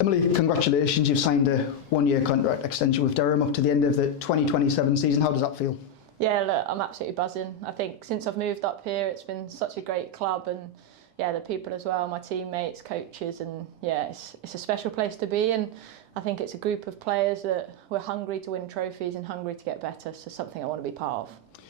Emily, congratulations, you've signed a one-year contract extension with Durham up to the end of the 2027 season. How does that feel? Yeah, look, I'm absolutely buzzing. I think since I've moved up here, it's been such a great club, and yeah, the people as well, my teammates, coaches, and yeah, it's a special place to be. And I think it's a group of players that were hungry to win trophies and hungry to get better, so something I want to be part of.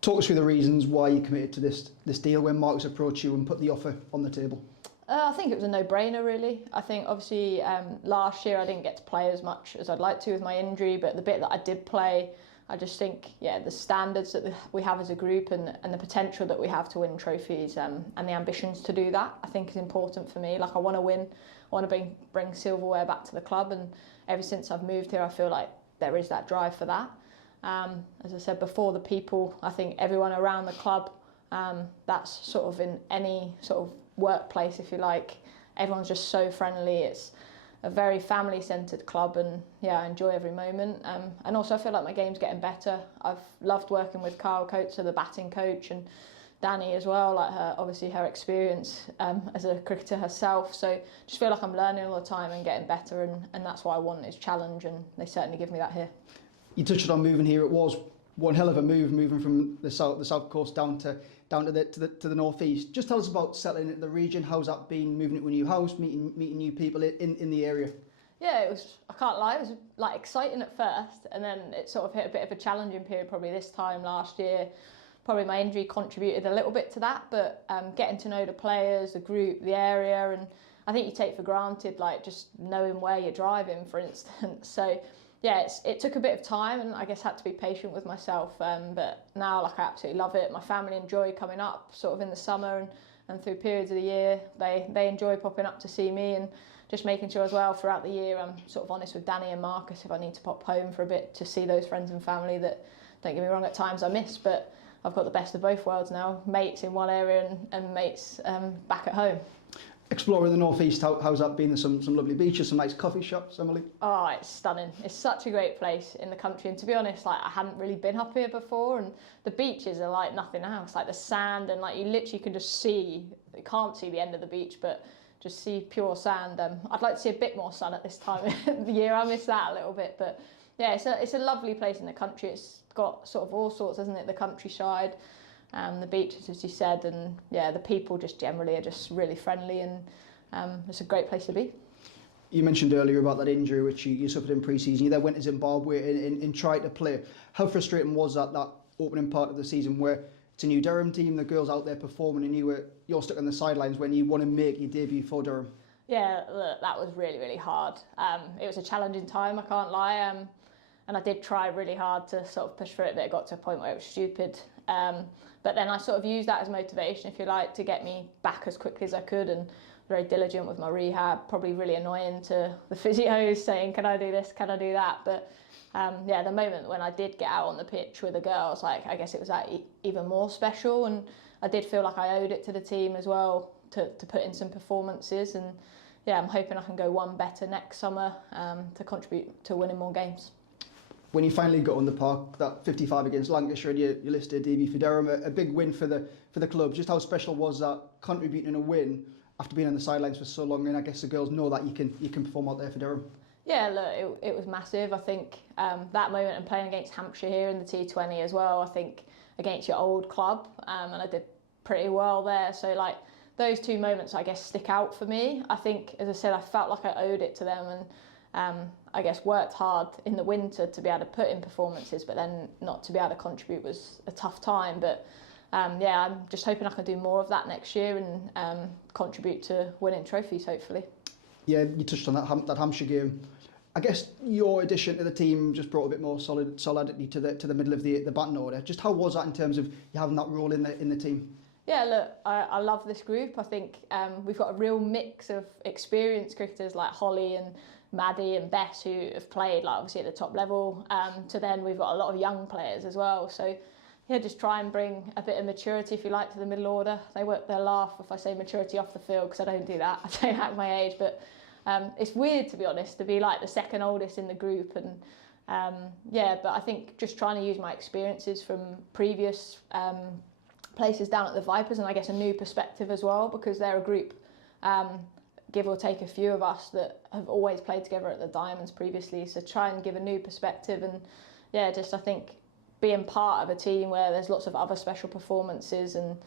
Talk us through the reasons why you committed to this deal when Marcus approached you and put the offer on the table. I think it was a no-brainer, really. I think obviously last year I didn't get to play as much as I'd like to with my injury, but the bit that I did play, I just think, yeah, the standards that we have as a group and the potential that we have to win trophies and the ambitions to do that, I think is important for me. Like, I want to win, I want to bring silverware back to the club, and ever since I've moved here, I feel like there is that drive for that. As I said before, the people, I think everyone around the club, that's sort of in any sort of workplace, if you like, everyone's just so friendly. It's a very family-centred club, and yeah, I enjoy every moment. And also I feel like my game's getting better. I've loved working with Carl Coates, the batting coach, and Danny as well, like obviously her experience as a cricketer herself. So just feel like I'm learning all the time and getting better, and that's what I want, is challenge, and they certainly give me that here. You touched on moving here. It was one hell of a move, moving from the south coast down to the northeast. Just tell us about settling into the region. How's that been, moving into a new house, meeting new people in the area? Yeah, it was, I can't lie, it was like exciting at first, and then it sort of hit a bit of a challenging period probably this time last year. Probably my injury contributed a little bit to that, but getting to know the players, the group, the area, and I think you take for granted like just knowing where you're driving, for instance. So yeah, it took a bit of time, and I guess had to be patient with myself, but now like I absolutely love it. My family enjoy coming up sort of in the summer and through periods of the year. They enjoy popping up to see me, and just making sure as well throughout the year I'm sort of honest with Danny and Marcus if I need to pop home for a bit to see those friends and family that, don't get me wrong, at times I miss, but I've got the best of both worlds now, mates in one area and mates back at home. Exploring the northeast, how's that been? There's some lovely beaches, some nice coffee shops, Emily. Oh, it's stunning. It's such a great place in the country, and to be honest, like I hadn't really been up here before, and the beaches are like nothing else. Like the sand, and like you literally can just see, you can't see the end of the beach, but just see pure sand. I'd like to see a bit more sun at this time of the year. I miss that a little bit, but yeah, it's a lovely place in the country. It's got sort of all sorts, isn't it? The countryside. The beaches, as you said, and yeah, the people just generally are just really friendly, and it's a great place to be. You mentioned earlier about that injury which you suffered in pre-season. You then went to Zimbabwe and tried to play. How frustrating was that opening part of the season where it's a new Durham team, the girls out there performing, and you're stuck on the sidelines when you want to make your debut for Durham? Yeah, look, that was really, really hard. It was a challenging time, I can't lie. And I did try really hard to sort of push through it, but it got to a point where it was stupid. But then I sort of used that as motivation, if you like, to get me back as quickly as I could, and very diligent with my rehab, probably really annoying to the physios saying, can I do this, can I do that? But yeah, the moment when I did get out on the pitch with the girls, like I guess it was that even more special, and I did feel like I owed it to the team as well to put in some performances, and yeah, I'm hoping I can go one better next summer to contribute to winning more games. When you finally got on the park, that 55 against Lancashire, and you listed a debut for Durham, a big win for the club. Just how special was that, contributing a win after being on the sidelines for so long? And I guess the girls know that you can perform out there for Durham. Yeah, look, it was massive. I think that moment, and playing against Hampshire here in the T20 as well, I think against your old club, and I did pretty well there. So like those two moments, I guess, stick out for me. I think, as I said, I felt like I owed it to them, and I guess worked hard in the winter to be able to put in performances, but then not to be able to contribute was a tough time. But yeah, I'm just hoping I can do more of that next year and contribute to winning trophies, hopefully. Yeah, you touched on that Hampshire game. I guess your addition to the team just brought a bit more solidity to the middle of the batting order. Just how was that in terms of you having that role in the team? Yeah, look, I love this group. I think we've got a real mix of experienced cricketers like Holly and Maddie and Bess, who have played like obviously at the top level, to then we've got a lot of young players as well. So yeah, just try and bring a bit of maturity, if you like, to the middle order. They'll laugh if I say maturity off the field, because I don't do that. I don't act my age, but it's weird, to be honest, to be like the second oldest in the group. And yeah, but I think just trying to use my experiences from previous places down at the Vipers, and I guess a new perspective as well, because they're a group give or take a few of us that have always played together at the Diamonds previously. So try and give a new perspective, and yeah, just I think being part of a team where there's lots of other special performances, and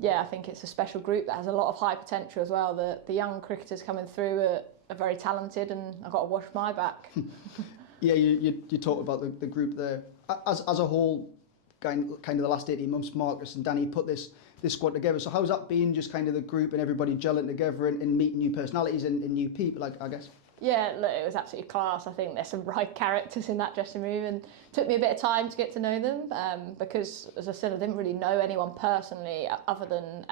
yeah, I think it's a special group that has a lot of high potential as well. The young cricketers coming through are very talented, and I've got to wash my back. Yeah, you talked about the group there. As a whole, kind of the last 18 months, Marcus and Danny put this squad together. So how's that been, just kind of the group and everybody gelling together and meeting new personalities and new people, I guess? Yeah, look, it was absolutely class. I think there's some right characters in that dressing room, and it took me a bit of time to get to know them because, as I said, I didn't really know anyone personally other than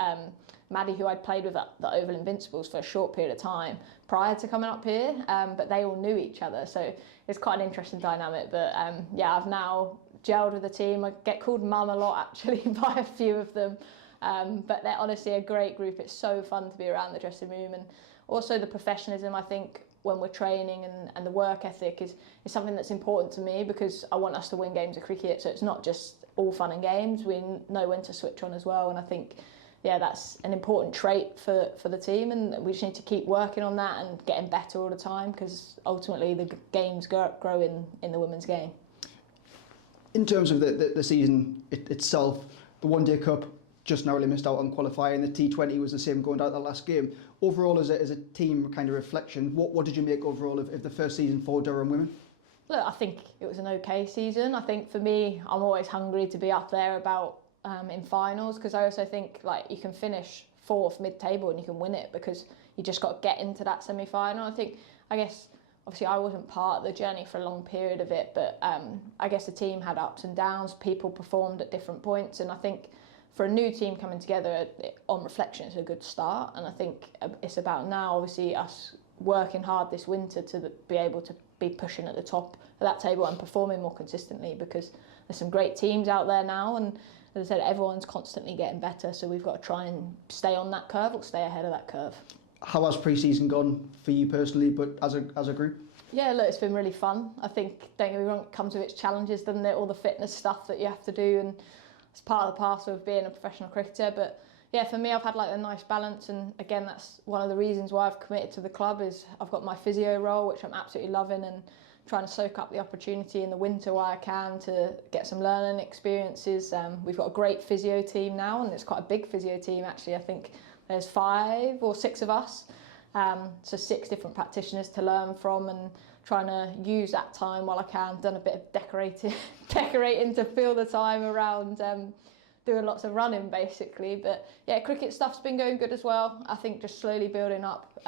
Maddie, who I'd played with at the Oval Invincibles for a short period of time prior to coming up here, but they all knew each other, so it's quite an interesting dynamic. But yeah, I've now gelled with the team. I get called mum a lot actually by a few of them, but they're honestly a great group. It's so fun to be around the dressing room, and also the professionalism, I think, when we're training, and the work ethic is something that's important to me, because I want us to win games of cricket. So it's not just all fun and games. We know when to switch on as well, and I think, yeah, that's an important trait for the team, and we just need to keep working on that and getting better all the time, because ultimately the games grow in the women's game. In terms of the season itself, the One Day Cup just narrowly missed out on qualifying. The T20 was the same going down to the last game. Overall, as a team kind of reflection, what did you make overall of the first season for Durham women? Look, I think it was an okay season. I think for me, I'm always hungry to be up there about in finals, because I also think like you can finish 4th mid-table and you can win it, because you just got to get into that semi-final. I guess obviously I wasn't part of the journey for a long period of it, but I guess the team had ups and downs. People performed at different points, and I think for a new team coming together, on reflection, it's a good start. And I think it's about now, obviously, us working hard this winter to be able to be pushing at the top of that table and performing more consistently, because there's some great teams out there now, and as I said, everyone's constantly getting better, so we've got to try and stay on that curve, or stay ahead of that curve. How has pre-season gone for you personally, but as a group? Yeah, look, it's been really fun. I think, don't get me wrong, it comes with its challenges, doesn't it? All the fitness stuff that you have to do, and it's part of the parcel of being a professional cricketer. But yeah, for me, I've had like a nice balance, and again, that's one of the reasons why I've committed to the club. Is I've got my physio role, which I'm absolutely loving, and trying to soak up the opportunity in the winter while I can to get some learning experiences. We've got a great physio team now, and it's quite a big physio team actually. I think there's 5 or 6 of us, so 6 different practitioners to learn from, and trying to use that time while I can. Done a bit of decorating to fill the time around doing lots of running basically. But yeah, cricket stuff's been going good as well. I think just slowly building up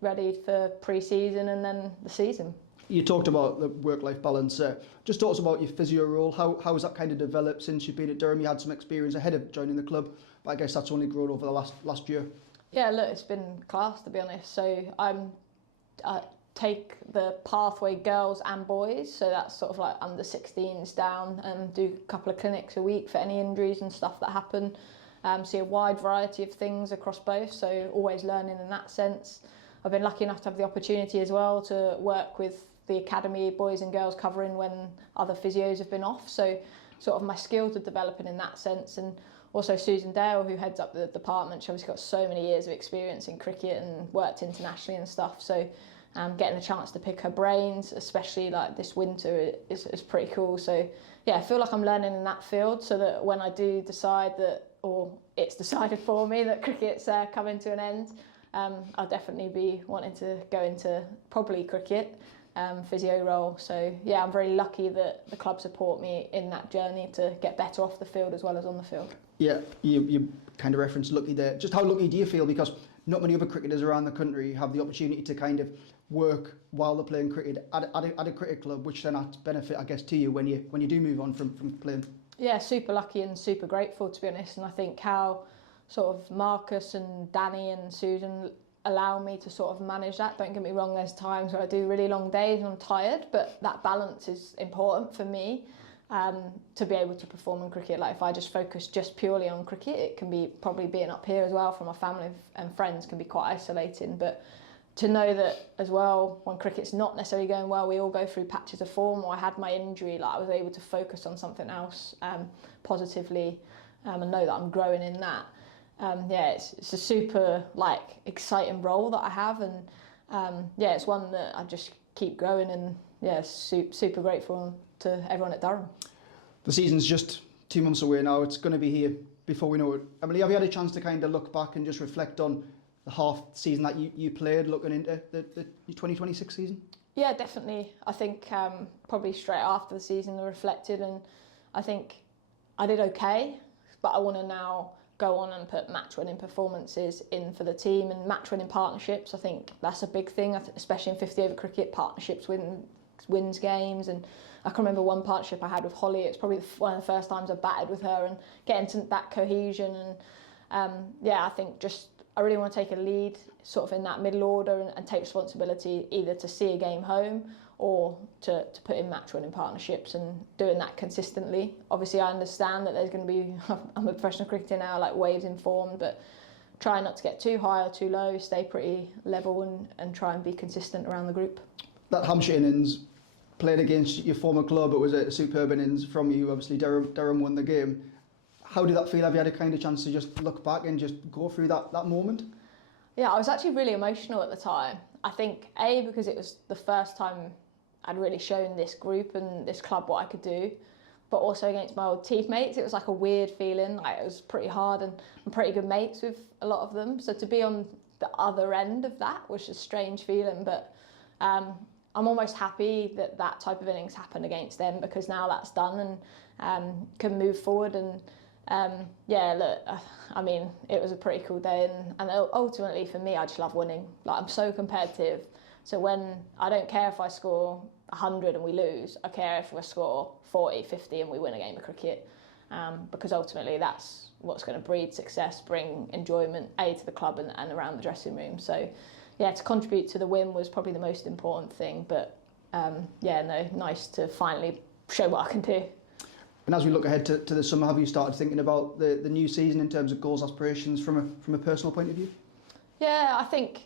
ready for pre-season and then the season. You talked about the work-life balance. Just talk to us about your physio role. How has that kind of developed since you've been at Durham? You had some experience ahead of joining the club, but I guess that's only grown over the last year. Yeah, look, it's been class, to be honest. So I take the pathway girls and boys, so that's sort of like under 16s down, and do a couple of clinics a week for any injuries and stuff that happen. See a wide variety of things across both, so always learning in that sense. I've been lucky enough to have the opportunity as well to work with the academy boys and girls covering when other physios have been off, so sort of my skills are developing in that sense. And also Susan Dale, who heads up the department, she's obviously got so many years of experience in cricket and worked internationally and stuff, so getting a chance to pick her brains, especially like this winter, is pretty cool. So yeah, I feel like I'm learning in that field, so that when I do decide that, or it's decided for me that cricket's coming to an end, I'll definitely be wanting to go into probably cricket, physio role. So yeah, I'm very lucky that the club support me in that journey to get better off the field as well as on the field. Yeah, you kind of referenced lucky there. Just how lucky do you feel? Because not many other cricketers around the country have the opportunity to kind of work while they're playing cricket at a cricket club, which then adds benefit, I guess, to you when you do move on from playing. Yeah, super lucky and super grateful, to be honest. And I think how sort of Marcus and Danny and Susan allow me to sort of manage that. Don't get me wrong, there's times where I do really long days and I'm tired, but that balance is important for me to be able to perform in cricket. Like if I just focus just purely on cricket, it can be probably being up here as well from my family and friends can be quite isolating. But to know that as well, when cricket's not necessarily going well, we all go through patches of form, or I had my injury, like I was able to focus on something else positively and know that I'm growing in that. yeah, it's a super exciting role that I have, and yeah, it's one that I just keep growing, and yeah, super grateful to everyone at Durham. The season's just 2 months away now. It's going to be here before we know it. Emily, have you had a chance to kind of look back and just reflect on the half season that you played looking into the 2026 season? Yeah, definitely. I think probably straight after the season I reflected, and I think I did okay, but I want to now go on and put match-winning performances in for the team and match-winning partnerships. I think that's a big thing, especially in 50-over cricket. Partnerships wins games, and I can remember one partnership I had with Holly. It's probably one of the first times I batted with her, and getting to that cohesion, and yeah, I think just I really want to take a lead sort of in that middle order and take responsibility either to see a game home or to put in match-winning partnerships, and doing that consistently. Obviously, I understand that there's going to be, I'm a professional cricketer now, like waves in form, but try not to get too high or too low, stay pretty level, and try and be consistent around the group. That Hampshire innings, playing against your former club, it was a superb innings from you. Obviously, Durham won the game. How did that feel? Have you had a kind of chance to just look back and just go through that moment? Yeah, I was actually really emotional at the time. I think, A, because it was the first time I'd really shown this group and this club what I could do, but also against my old teammates. It was like a weird feeling. It was pretty hard, and I'm pretty good mates with a lot of them. So to be on the other end of that was a strange feeling, but I'm almost happy that that type of innings happened against them, because now that's done and can move forward. And yeah, look, I mean, it was a pretty cool day, and ultimately for me, I just love winning. I'm so competitive. So when I don't care if I score 100 and we lose, I care if I score 40, 50 and we win a game of cricket, because ultimately that's what's going to breed success, bring enjoyment, A, to the club and around the dressing room. So yeah, to contribute to the win was probably the most important thing, but yeah, no, nice to finally show what I can do. And as we look ahead to the summer, have you started thinking about the new season in terms of goals, aspirations from a personal point of view? Yeah, I think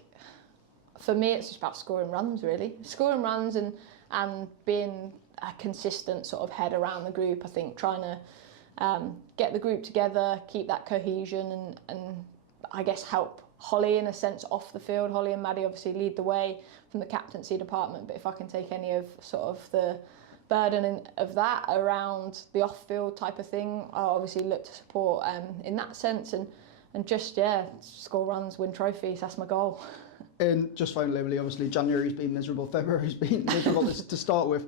for me it's just about scoring runs, really. Scoring runs and being a consistent sort of head around the group. I think trying to get the group together, keep that cohesion, and I guess help Holly in a sense off the field. Holly and Maddie obviously lead the way from the captaincy department, but if I can take any of sort of the burden of that around the off-field type of thing, I'll obviously look to support in that sense, and just, yeah, score runs, win trophies. That's my goal. And just finally, Emily, obviously January's been miserable, February's been miserable to start with.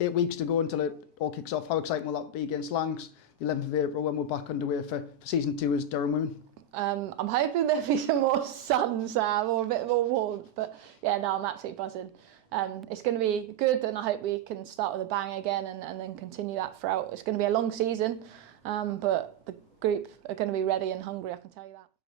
8 weeks to go until it all kicks off. How exciting will that be against Lancs, the 11th of April, when we're back underway for season 2 as Durham Women? I'm hoping there'll be some more sun, Sam, or a bit more warmth, but yeah, no, I'm absolutely buzzing. It's going to be good, and I hope we can start with a bang again and then continue that throughout. It's going to be a long season, but the group are going to be ready and hungry, I can tell you that.